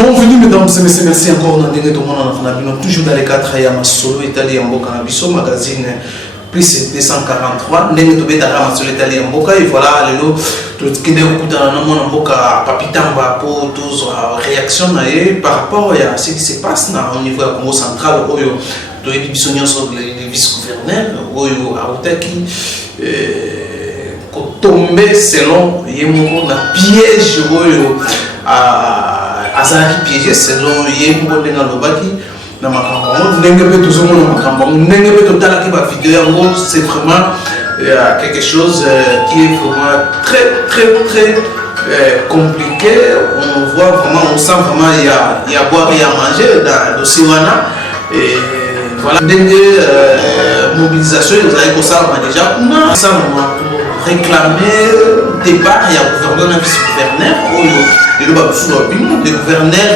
Bienvenue mesdames et messieurs, merci encore dans le monde, toujours dans les 4 à solo italien Bokanabisson magazine plus 243 ndenge tobetaka masolo italien mboka et voilà lelo tokende kokutana na mwana mboka Papitamba pour tozwa réaction na ye par rapport à ce qui se passe au niveau ya Congo central oyo toyebi biso nyonso le vice-gouverneur oyo autaki kotombe selon ye moko na piège oyo azalaki piégé selon ye moko ndenge alobaki na makambo ndenge pe tozomona makambo ndenge pe totalaki ba vidéo yango c'est vraiment quelque chose qui est vraiment très compliqué. On voit vraiment, on sent vraiment il y a à boire et à manger dans le dossier wana et voilà ndenge mobilisation ils avaient comme ça déjà on ça pour réclamer départ il y a gouverneur et vice-gouverneur le gouverneur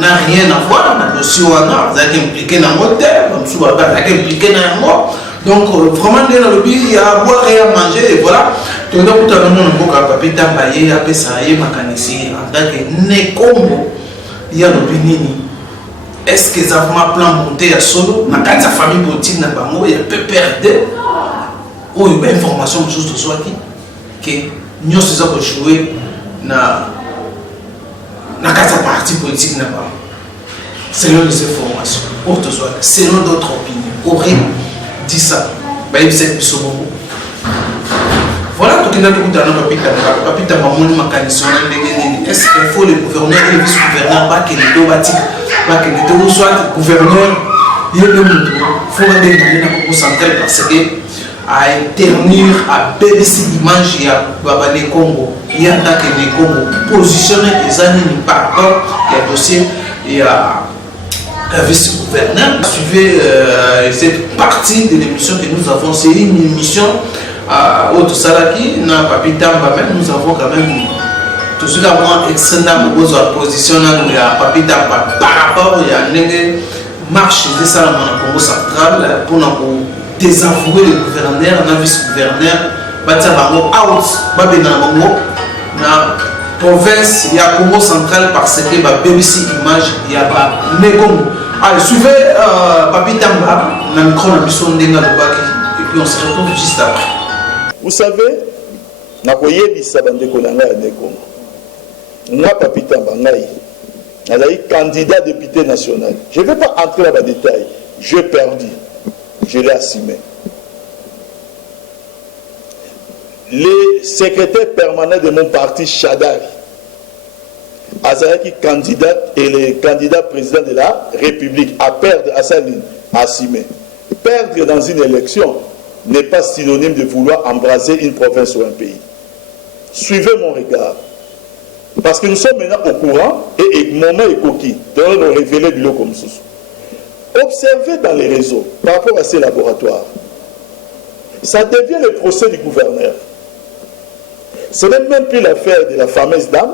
n'a rien à voir dans le dossier wana ça qui impliqué dans le modèle comme ça qui impliqué dans le mot donc vraiment dans le pays il y a à boire et à manger et voilà donc tout à l'heure on a Papitamba ye après ça ye makanisi en tant que Nekombo il y a le Bénini. Est-ce que ça va plan monter à solo dans la famille politique na bango il y a PPRD ou une information de chose de soi qui nous sommes jouer na parti politique na bango selon les informations autres soit selon d'autres opinions aurait dit ça bah il s'est plus beaucoup voilà tout qui n'a tout dans Papitamba mon mécanisme est-ce qu'il faut le gouverneur et le vice-gouverneur pas que les deux bâtis pas que les deux soit gouverneur il y a le monde faut aller dans le Congo central parce que à ternir à BBC image il y a Baba les Congo il y a tant que les Congo positionné les années par rapport au dossier il y a un vice-gouverneur suivez cette partie de l'émission que nous avons c'est une émission autre salaki na Papitamba même nous avons quand même tout ce là moi extrêmement position na Papitamba par rapport il y a une marche de ça dans le Congo central pour nous désavouer le gouverneur na vice-gouverneur batia bango out babena bango na province il y a Congo central parce que ba BBC image il y a ba Nekombo allez suivez Papitamba na micro na biso ndenga lobaki et puis on se retrouve juste après. Vous savez, na koyebisa bandeko na ngai ya Nekombo. Nga Papitamba ngai, nazali candidat député national. Je ne vais pas entrer dans les détails. J'ai perdu. Je l'ai assumé. Le secrétaire permanent de mon parti, Chadari, Azaraki candidat et le candidat président de la République à perdre à sa ligne, assumé. Perdre dans une élection n'est pas synonyme de vouloir embraser une province ou un pays. Suivez mon regard. Parce que nous sommes maintenant au courant et moment est coquille. Nous nous révéler du lot comme ça. Observez dans les réseaux par rapport à ces laboratoires. Ça devient le procès du gouverneur. Ce n'est même plus l'affaire de la fameuse dame.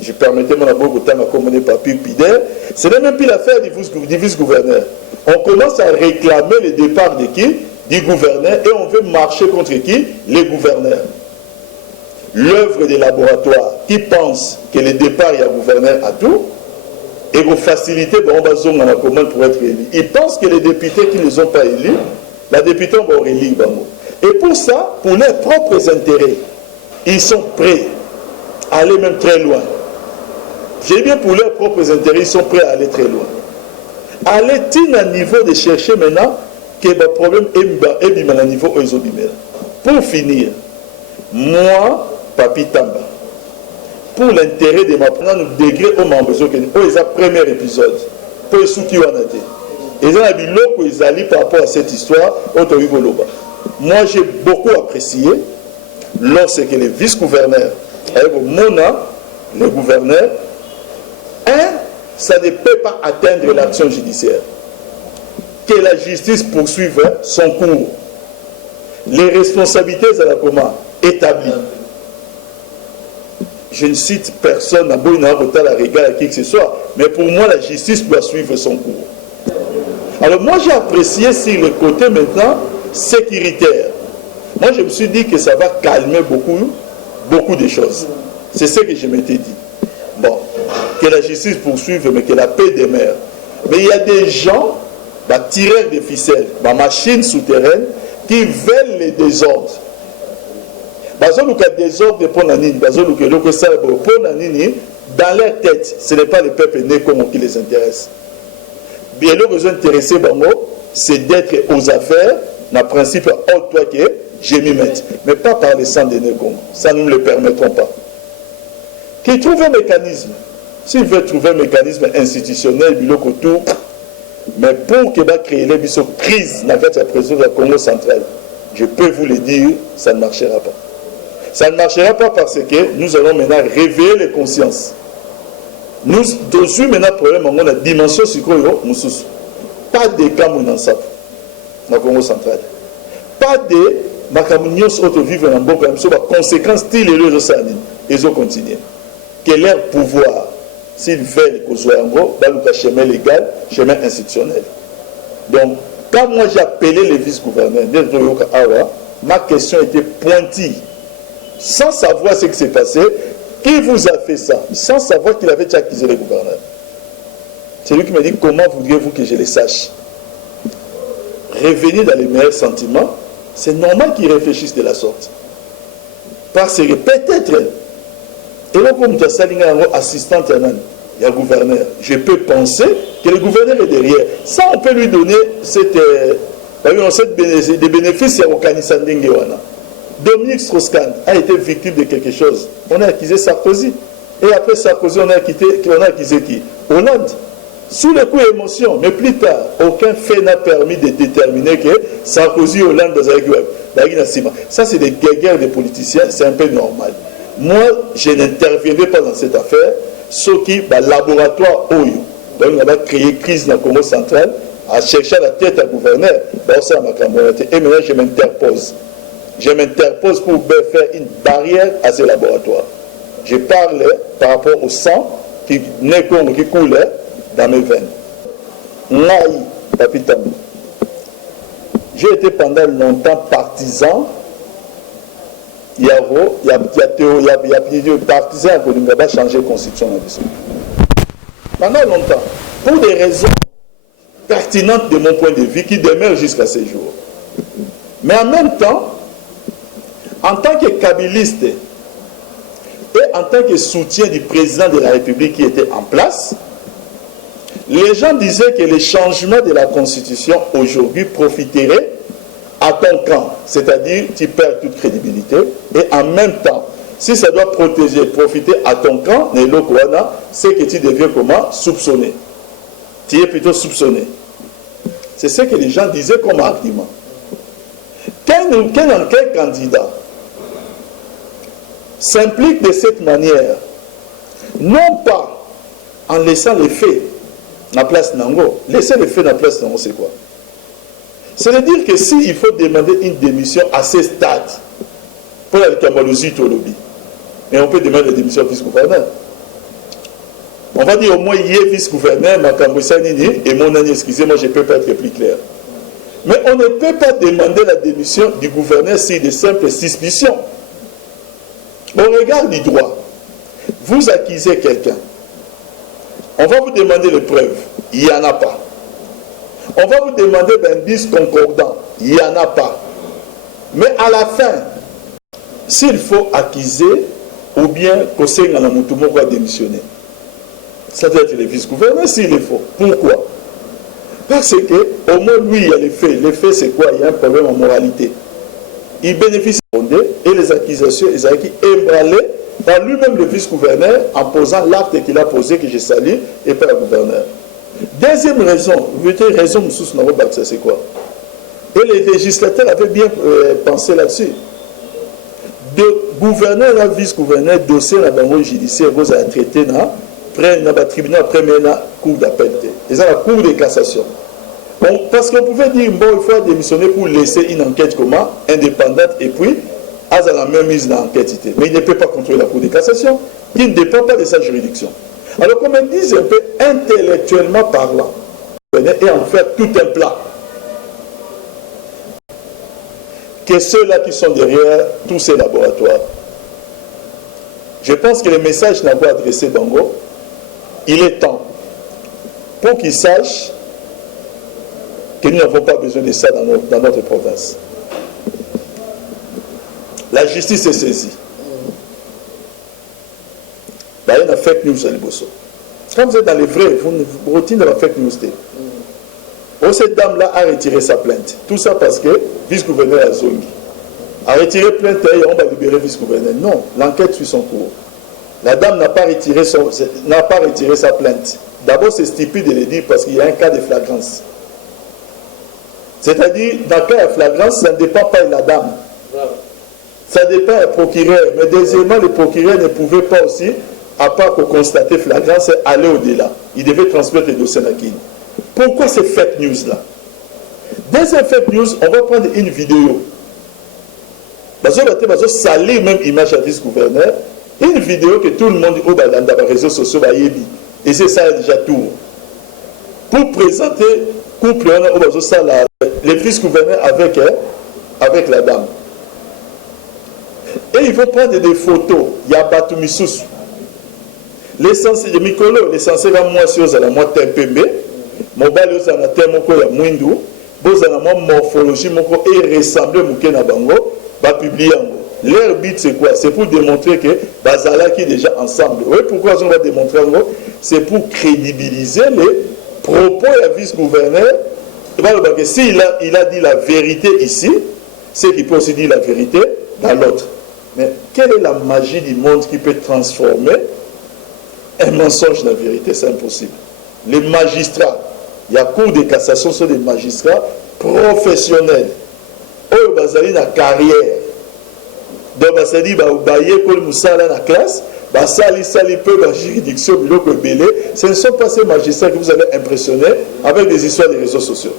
Je permettais mon abord au temps à commander papier Pider. Ce n'est même plus l'affaire du vice-gouverneur. On commence à réclamer le départ de qui? Du gouverneur et on veut marcher contre qui? Les gouverneurs. L'œuvre des laboratoires qui pensent que le départ est à gouverneur à tout et pour faciliter on a comment pour être élu. Ils pensent que les députés qui ne les ont pas élus, la députée va élire. Et pour ça, pour leurs propres intérêts, ils sont prêts à aller même très loin. J'ai bien pour leurs propres intérêts, ils sont prêts à aller très loin. Aller-il à niveau de chercher maintenant que le problème est à niveau où ils ont. Pour finir, moi, Papitamba, pour l'intérêt de ma première degré au membre, c'est le premier épisode. Pour ceux qui ont été. Ils ont vu l'eau qu'ils allaient par rapport à cette histoire au Torigoloba. Moi, j'ai beaucoup apprécié lorsque le vice-gouverneur, avec Mona, le gouverneur, ça ne peut pas atteindre l'action judiciaire. Que la justice poursuive son cours. Les responsabilités à la comment établies. Je ne cite personne à la regard à qui que ce soit, mais pour moi la justice doit suivre son cours. Alors moi j'ai apprécié sur le côté maintenant sécuritaire. Moi je me suis dit que ça va calmer beaucoup de choses. C'est ce que je m'étais dit. Bon, que la justice poursuive, mais que la paix demeure. Mais il y a des gens, tireurs de ficelles, machines souterraines, qui veulent les désordres. Désordre pour Nanini, dans leur tête, ce n'est pas le peuple né comme qui les intéresse. Bien, le besoin intéressé, c'est d'être aux affaires, dans le principe, toi que je m'y mette. Mais pas par les sang de Nékom. Ça, nous ne le permettrons pas. Qu'il trouve un mécanisme. S'il veut trouver un mécanisme institutionnel, mais pour qu'il va créer les crises dans la présidence de la Congo centrale, je peux vous le dire, ça ne marchera pas. Ça ne marchera pas parce que nous allons maintenant réveiller les consciences. Nous avons maintenant problème dans la dimension psychologique. Pas de cas dans le Congo central. Pas de macamunios auto-vivre dans beaucoup de conséquences style et le ils ont continué. Que leur pouvoir, s'ils veulent qu'on soit en gros, dans le chemin légal, chemin institutionnel. Donc, quand moi j'ai appelé les vice-gouverneurs, ma question était pointue. Sans savoir ce qui s'est passé, qui vous a fait ça? Sans savoir qu'il avait déjà accusé les gouverneurs. C'est lui qui m'a dit, comment voudriez-vous que je les sache? Revenir dans les meilleurs sentiments, c'est normal qu'ils réfléchissent de la sorte. Parce que peut-être, et là, comme tu as assistant il y a gouverneur, je peux penser que le gouverneur est derrière. Ça, on peut lui donner des bénéfices au Kanisandingewana. Dominique Strauss-Kahn a été victime de quelque chose. On a accusé Sarkozy. Et après Sarkozy, on a accusé qui? Hollande. Sous le coup d'émotion, mais plus tard, aucun fait n'a permis de déterminer que Sarkozy et Hollande dans un. Ça, c'est des guerres des politiciens, c'est un peu normal. Moi, je n'interviendrai pas dans cette affaire, ce qui, laboratoire OYO, donc on a créé crise dans le Congo central, à chercher la tête à gouverneur, et maintenant je m'interpose. Je m'interpose pour faire une barrière à ces laboratoires. Je parle par rapport au sang qui coule dans mes veines. Naï, Papitam. J'ai été pendant longtemps partisan. Il y a partisan qui va changer la constitution. Pendant longtemps, pour des raisons pertinentes de mon point de vue qui demeurent jusqu'à ces jours. Mais en même temps, en tant que kabiliste et en tant que soutien du président de la République qui était en place, les gens disaient que les changements de la Constitution aujourd'hui profiteraient à ton camp, c'est-à-dire tu perds toute crédibilité, et en même temps, si ça doit protéger, profiter à ton camp, c'est que tu deviens comment? Soupçonné. Tu es plutôt soupçonné. C'est ce que les gens disaient comme argument. Quel candidat s'implique de cette manière, non pas en laissant les faits dans la place Nango. Laisser les faits dans la place Nango, c'est quoi? C'est-à-dire que s'il faut demander une démission à ce stade, pour la Kamalogie Tolobi, mais on peut demander la démission au vice-gouverneur. On va dire au moins il y a vice-gouverneur, et mon ami, excusez-moi, je ne peux pas être plus clair. Mais on ne peut pas demander la démission du gouverneur sur de simples suspicions. Au regard du droit, vous accusez quelqu'un. On va vous demander les preuves. Il n'y en a pas. On va vous demander d'indices concordants. Il n'y en a pas. Mais à la fin, s'il faut accuser, ou bien Kosei Nanamutumo va démissionner. Ça doit être le vice-gouverneur s'il le faut. Pourquoi? Parce que, au moins, lui, il y a les faits. Les faits, c'est quoi? Il y a un problème en moralité. Il bénéficie et les accusations, ils ont été ébranlées par lui-même le vice-gouverneur en posant l'acte qu'il a posé, que j'ai salé, et par le gouverneur. Deuxième raison, vous voyez, raison, c'est quoi? Et les législateurs avaient bien pensé là-dessus. De gouverneur à vice-gouverneur, dossier dans le banque judiciaire, vous avez traité dans le tribunal, après la cour d'appel. Et ça, la cour de cassation. Bon, parce qu'on pouvait dire, bon, il faut démissionner pour laisser une enquête comment, indépendante, et puis, à la même mise dans l'enquête. Mais il ne peut pas contrôler la cour de cassation, qui ne dépend pas de sa juridiction. Alors, comme on dit un peu intellectuellement parlant, et en faire tout un plat. Que ceux-là qui sont derrière tous ces laboratoires. Je pense que le message n'a pas adressé Bango, il est temps pour qu'ils sachent que nous n'avons pas besoin de ça dans notre province. La justice est saisie. Il y a une fake news à Liboso. Quand vous êtes dans les vrais, vous retenez la fake news. Cette dame-là a retiré sa plainte. Tout ça parce que le vice-gouverneur Azongi a retiré plainte et on va libérer le vice-gouverneur. Non, l'enquête suit son cours. La dame n'a pas retiré sa plainte. D'abord, c'est stupide de le dire parce qu'il y a un cas de flagrance. C'est-à-dire, dans le cas de flagrance, ça ne dépend pas de la dame. Ça dépend du procureur. Mais deuxièmement, le procureur ne pouvait pas aussi, à part que constater flagrance, aller au-delà. Il devait transmettre le dossier à la Guinée. Pourquoi ces fake news-là? Deuxième fake news, on va prendre une vidéo. Parce que salir même image à vice-gouverneur. Une vidéo que tout le monde dit dans les réseaux sociaux. Et c'est ça déjà tout. Pour présenter couple, le vice-gouverneur avec la dame. Et il faut prendre des photos. Il y a Batu Misusu. L'essentiel de Mikolo, l'essentiel à moi, si vous avez moi tempembe, mobile vous avez temoko ya mwindu, vous avez moi morphologie moko et ressembler mouké na bango, va publier en gros. Leur but c'est quoi? C'est pour démontrer que Bazala qui est déjà ensemble. Oui, pourquoi on va démontrer en gros? C'est pour crédibiliser les propos du vice-gouverneur. S'il a dit la vérité ici, c'est qu'il peut aussi dire la vérité dans l'autre. Mais quelle est la magie du monde qui peut transformer un mensonge en vérité? C'est impossible. Les magistrats, il y a cours de cassation sur des magistrats professionnels. Eux, ils ont une carrière. Donc, ils ont une classe, la juridiction, ce ne sont pas ces magistrats que vous allez impressionner avec des histoires des réseaux sociaux.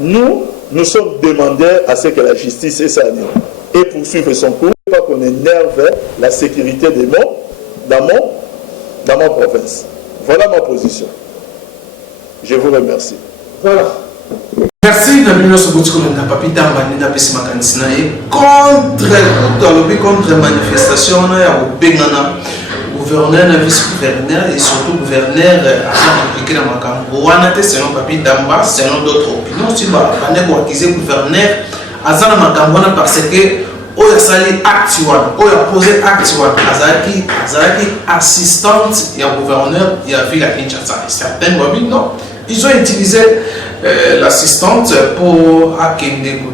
Nous sommes demandeurs à ce que la justice ait sa ligne et poursuivre son cours, pas qu'on énerve la sécurité des mots dans ma province. Voilà ma position. Je vous remercie. Voilà. Merci Namino Sobotiko na papita manina pesima kanisina et contre manifestation ya bengana gouverneur na vice-gouverneur et surtout gouverneur a impliqué dans makambo wana te selon papita mba selon d'autres opinions si ba bande ko accuser gouverneur azana makambo wana parce que oya sali acte wana oya posé acte wana azalaki assistante ya gouverneur ya ville à Kinshasa. Certains ont dit non, ils ont utilisé l'assistante pour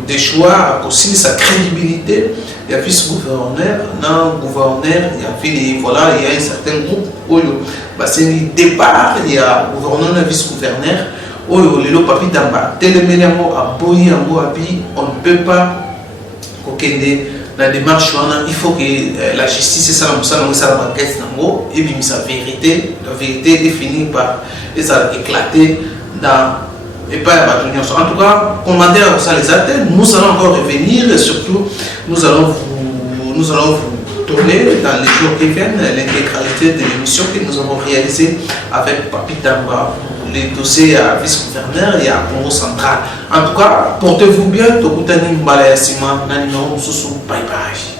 des choix à aussi sa crédibilité. Il y a vice-gouverneur, non gouverneur, il y a voilà, il y a un certain groupe où c'est le départ, il y a gouverneur et vice-gouverneur où le papi d'amba téléménémo à boyi on ne peut pas la démarche il faut que la justice ça et puis sa vérité, la vérité est finie par éclater dans et pas à en tout cas, commentaire ça les attend. Nous allons encore revenir et surtout nous allons vous donner dans les jours qui viennent l'intégralité de l'émission que nous avons réalisée avec Papi Tamba, les dossiers à vice-gouverneur et à Congo central. En tout cas, portez-vous bien. Tokutani Mbala Yassima, Nanino Susu, bye bye.